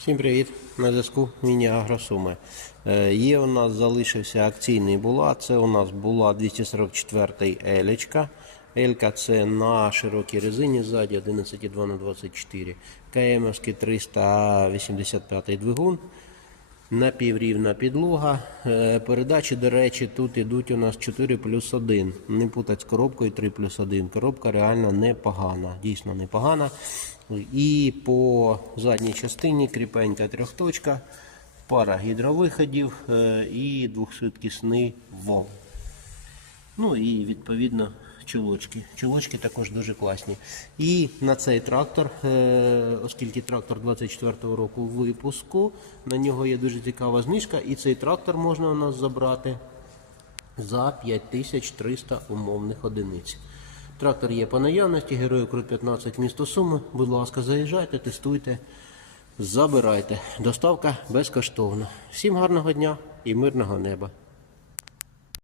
Всім привіт! На зв'язку Міні-Агросуми. Е, Є у нас залишився акційний була. Це у нас була 244 елечка. Елька це на широкій резині ззаді 11,2 на 24. КМовський 385 двигун. Напіврівна підлога. Е, Передачі, до речі, тут ідуть у нас 4 плюс 1. Не путать з коробкою 3 плюс 1. Коробка реально непогана, дійсно непогана. І по задній частині кріпенька трьохточка, пара гідровиходів е, і двохшвидкісний вол. Ну і відповідно чулочки. Чулочки також дуже класні. І на цей трактор, е, оскільки трактор 24-го року випуску, на нього є дуже цікава знижка, і цей трактор можна у нас забрати за 5300 умовних одиниць. Трактор є по наявності, герою Крут 15 місто Суми. Будь ласка, заїжджайте, тестуйте, забирайте. Доставка безкоштовна. Всім гарного дня і мирного неба.